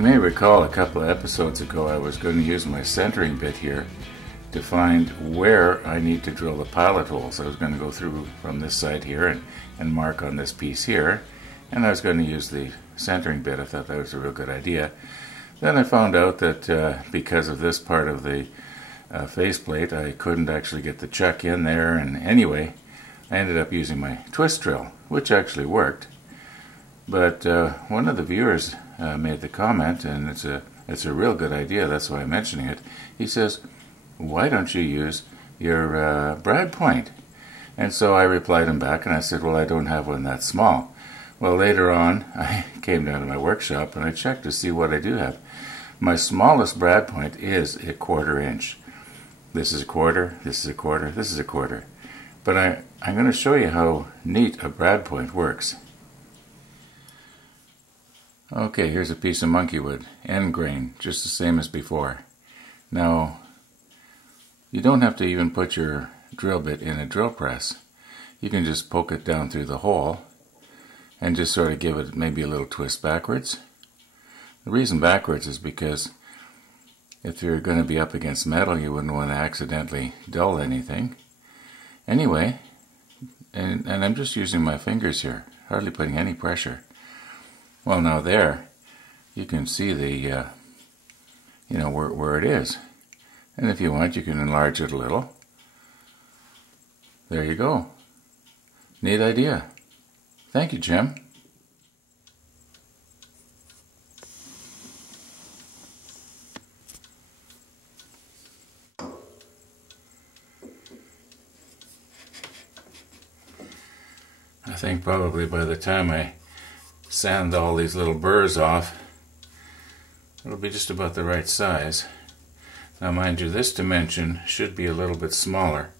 You may recall a couple of episodes ago I was going to use my centering bit here to find where I need to drill the pilot holes. I was going to go through from this side here and mark on this piece here, and I was going to use the centering bit. I thought that was a real good idea. Then I found out that because of this part of the faceplate, I couldn't actually get the chuck in there, and anyway, I ended up using my twist drill, which actually worked. But one of the viewers made the comment, and it's a real good idea, that's why I'm mentioning it. He says, why don't you use your brad point? And so I replied him back, and I said, well, I don't have one that small. Well, later on, I came down to my workshop, and I checked to see what I do have. My smallest brad point is a 1/4 inch. This is a 1/4, this is a 1/4, this is a 1/4. But I'm going to show you how neat a brad point works. Okay, here's a piece of monkey wood, end grain, just the same as before. Now, you don't have to even put your drill bit in a drill press. You can just poke it down through the hole and just sort of give it maybe a little twist backwards. The reason backwards is because if you're going to be up against metal, you wouldn't want to accidentally dull anything. Anyway, and I'm just using my fingers here, hardly putting any pressure. Well, now there, you can see the, where it is. And if you want, you can enlarge it a little. There you go. Neat idea. Thank you, Jim. I think probably by the time I sand all these little burrs off, it'll be just about the right size. Now mind you, this dimension should be a little bit smaller.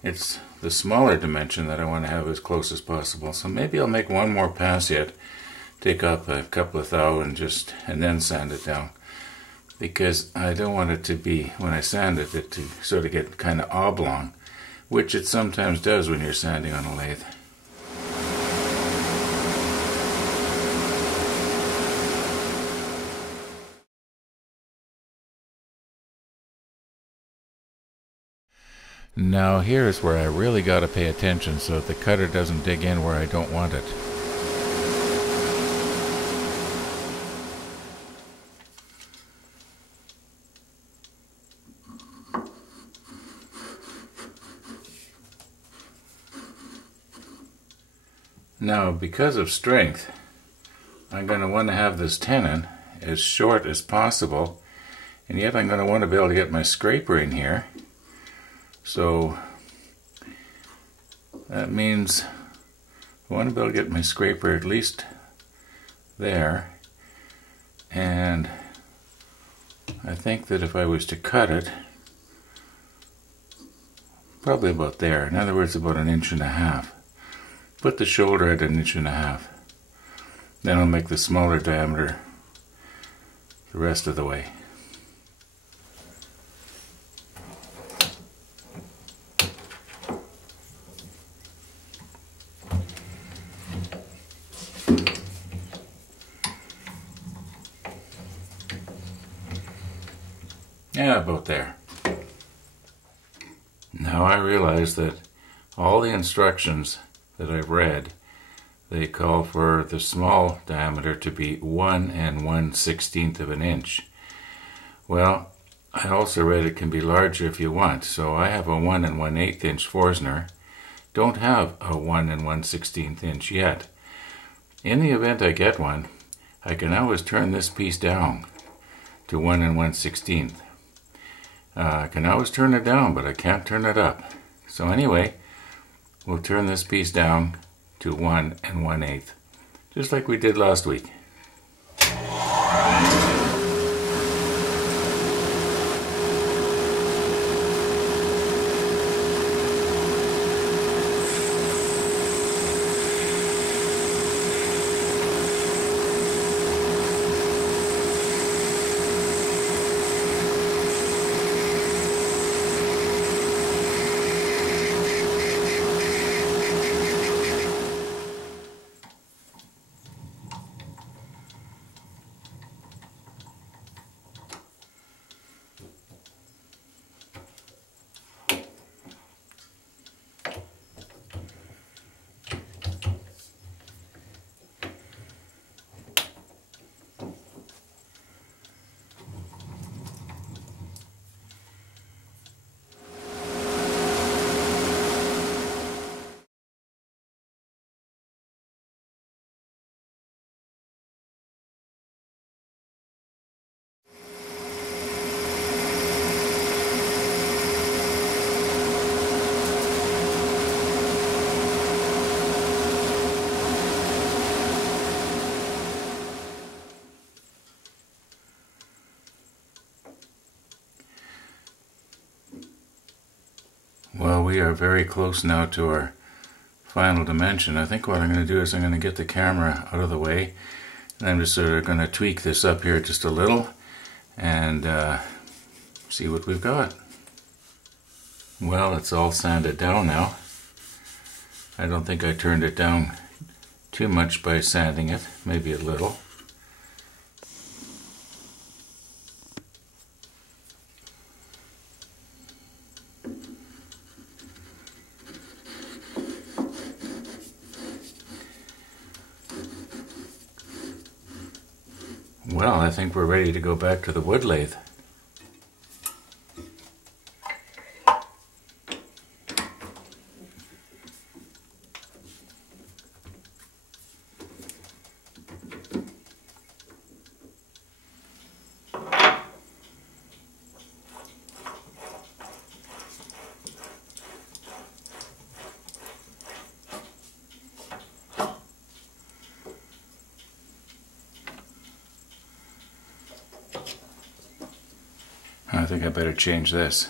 It's the smaller dimension that I want to have as close as possible. So maybe I'll make one more pass yet, take up a couple of thou and then sand it down. Because I don't want it to be, when I sand it, to sort of get kind of oblong, which it sometimes does when you're sanding on a lathe. Now here's where I really got to pay attention so that the cutter doesn't dig in where I don't want it. Now, because of strength, I'm going to want to have this tenon as short as possible, and yet I'm going to want to be able to get my scraper in here. So that means I want to be able to get my scraper at least there, and I think that if I was to cut it, probably about there, in other words about 1.5 inches. Put the shoulder at 1.5 inches. Then I'll make the smaller diameter the rest of the way. Yeah, about there. Now I realize that all the instructions that I've read, they call for the small diameter to be 1 1/16 of an inch. Well, I also read it can be larger if you want, so I have a 1 1/8 inch Forstner. Don't have a 1 1/16 inch yet. In the event I get one, I can always turn this piece down to 1 1/16. I can always turn it down, but I can't turn it up. So anyway, we'll turn this piece down to 1 1/8, just like we did last week. we are very close now to our final dimension. I think what I'm going to do is I'm going to get the camera out of the way, and I'm just sort of going to tweak this up here just a little and see what we've got. Well, it's all sanded down now. I don't think I turned it down too much by sanding it, maybe a little. Well, I think we're ready to go back to the wood lathe. I think I better change this.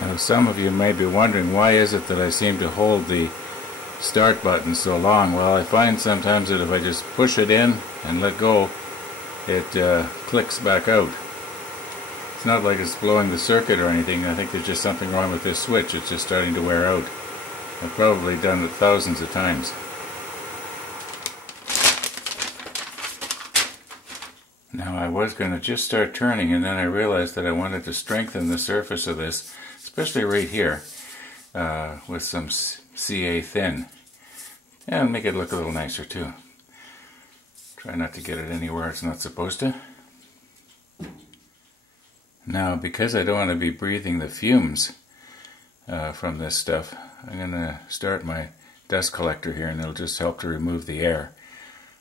Now, some of you may be wondering, why is it that I seem to hold the start button so long? Well, I find sometimes that if I just push it in and let go, it clicks back out. It's not like it's blowing the circuit or anything. I think there's just something wrong with this switch. It's just starting to wear out. I've probably done it thousands of times. Now, I was going to just start turning, and then I realized that I wanted to strengthen the surface of this, especially right here, with some CA thin, and make it look a little nicer too. Try not to get it anywhere it's not supposed to. Now, because I don't want to be breathing the fumes from this stuff, I'm going to start my dust collector here, and it'll just help to remove the air.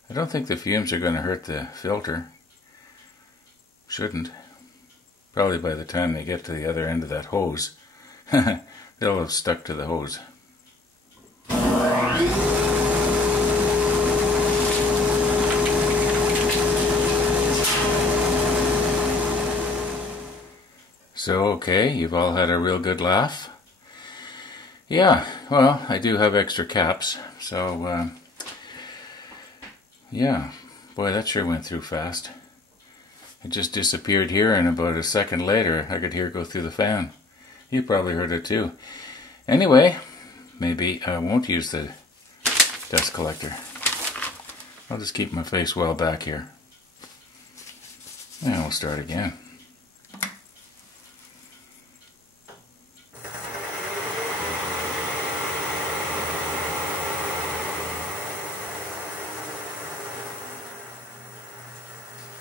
I don't think the fumes are going to hurt the filter. Shouldn't. Probably by the time they get to the other end of that hose, they'll have stuck to the hose. So, okay, you've all had a real good laugh. Yeah, well, I do have extra caps, so, yeah, boy, that sure went through fast. It just disappeared here, and about a second later, I could hear it go through the fan. You probably heard it too. Anyway, maybe I won't use the dust collector. I'll just keep my face well back here. And we'll start again.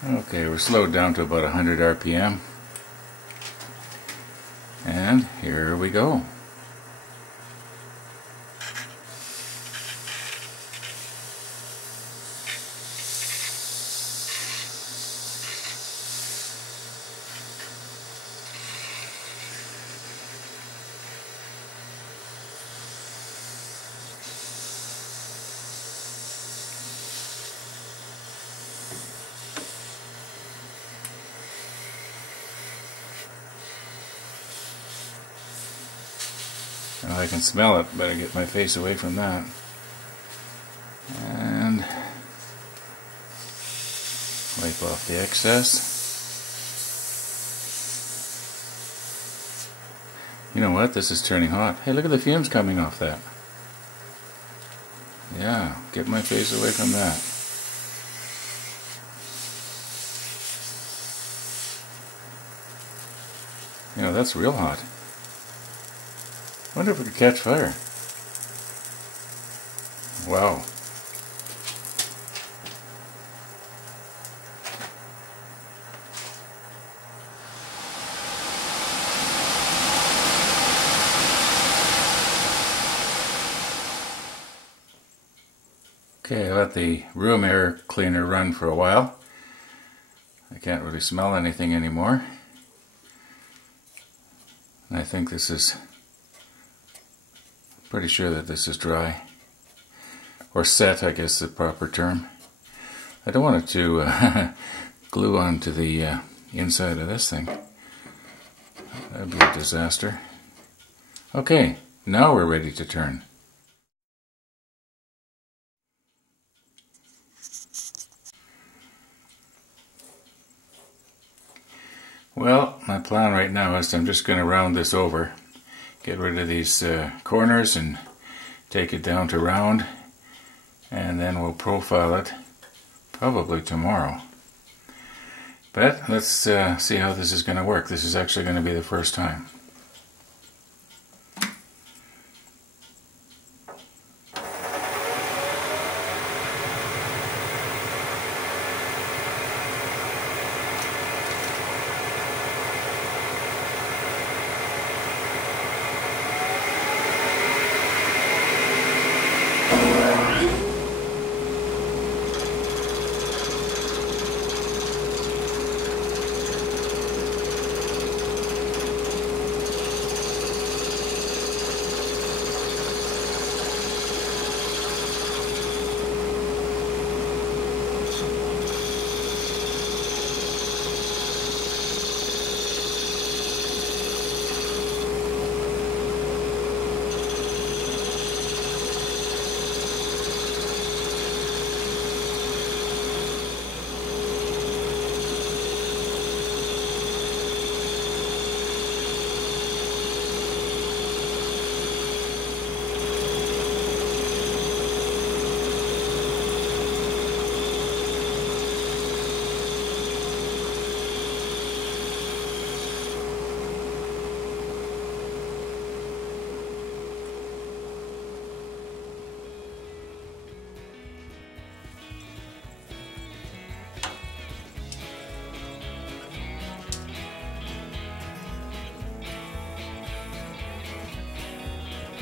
Okay, we're slowed down to about 100 RPM. And here we go. Well, I can smell it. Better get my face away from that. And wipe off the excess. You know what? This is turning hot. Hey, look at the fumes coming off that. Yeah, get my face away from that. You know, that's real hot. I wonder if we could catch fire. Wow. let the room air cleaner run for a while. I can't really smell anything anymore. And I think this is, pretty sure that this is dry. Or set, I guess is the proper term. I don't want it to glue onto the inside of this thing. That'd be a disaster. Okay, now we're ready to turn. Well, my plan right now is I'm just going to round this over, get rid of these corners and take it down to round, and then we'll profile it probably tomorrow. But let's see how this is going to work. This is actually going to be the first time.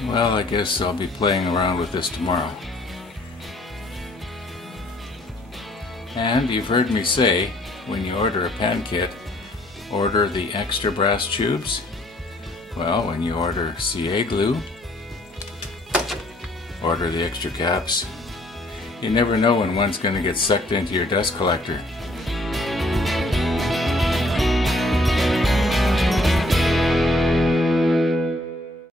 Well, I guess I'll be playing around with this tomorrow. And you've heard me say, when you order a pen kit, order the extra brass tubes. Well, when you order CA glue, order the extra caps. You never know when one's going to get sucked into your dust collector.